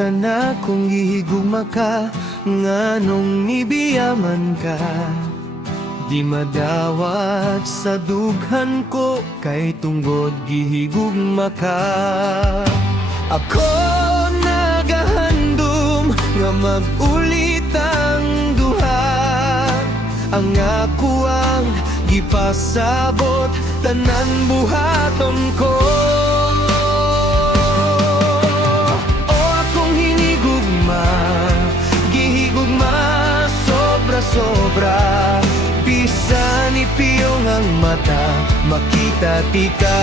makita na kung gihigugma ka, nganong nibiyaman ka. Di madawat sa dughan ko, kay tunggod gihigugma ka. Ako nagahandom nga mag-ulit ang duha, ang ako ang gipasabot, tanan buhaton ko. O akong hinigugma, gihigugma sobra-sobra. Bisan ipiyong ang mata, makita tika.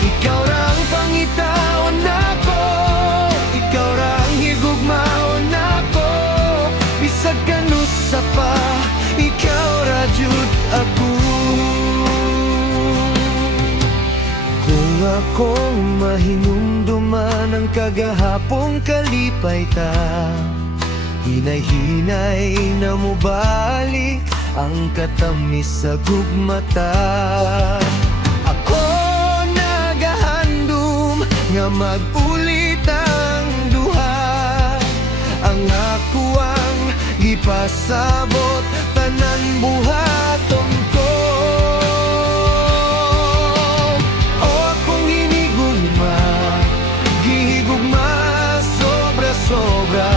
Ikaw rang pangitaon ako, ikaw rang higugmaon ako. Bisag kanusa pa, ikaw ra jud ako. Kung akong mahinumduman ang kagahapong kalipay ta, hinay-hinay na mo balik ang katamis sa gugmata. Ako nagahandom nga mag-ulit ang duha, ang ako ang ipasabot, tanan buhaton ko. O akong hinigugma, gihigugma sobra-sobra.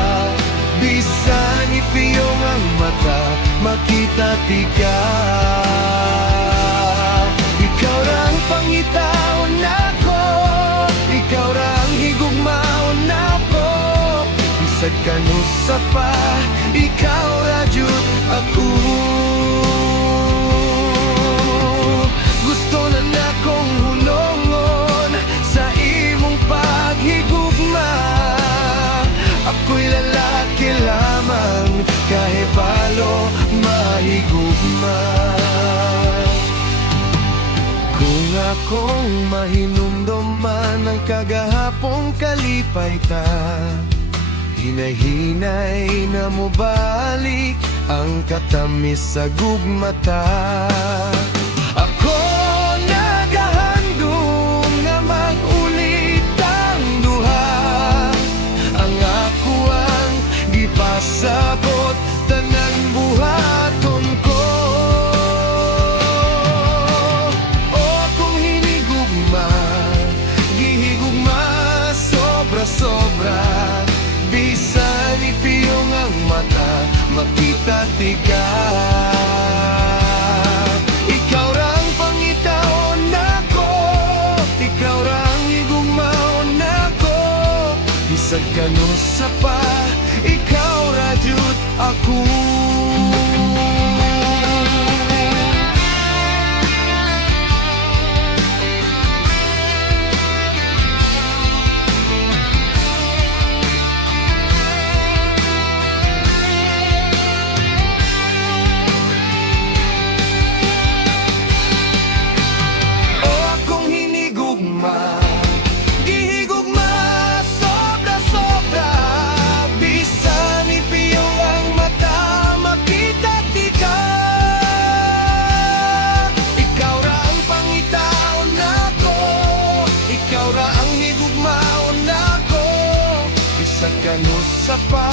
Bisan ipiyong ang mata, makita tika. Ikaw rang pangitaon ako, ikaw rang higugmaon ako. Bisag kanusa pa, ikaw ra jud ako. Gusto na nakong hulungon sa imong paghigugma. Ako'y lalaki lamang, kahibalo mahigugma. Kung akong mahinumduman ang kagahapong kalipay ta, hinay-hinay na mo balik ang katamis sa gugmata. Ako nagahandom nga mag-ulit ang duha, ang ako ang gipasabot, tanan buhaton ko. O akong hinigugma, gihigugma sobra-sobra. Bisan ipiyong ang mata, makita tika. Ikaw rang pangitaon ako, ikaw rang higugmaon ako. Bisag kanusa pa, ikaw ra jud ako. Gihigugma sobra-sobra. Bisan ipiyong ang mata, makita tika. Ikaw ra ang pangitaon ako, ikaw ra ang higugmaon ako. Bisag kanusa pa,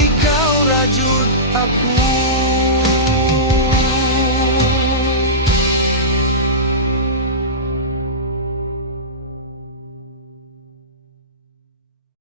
ikaw ra jud ako.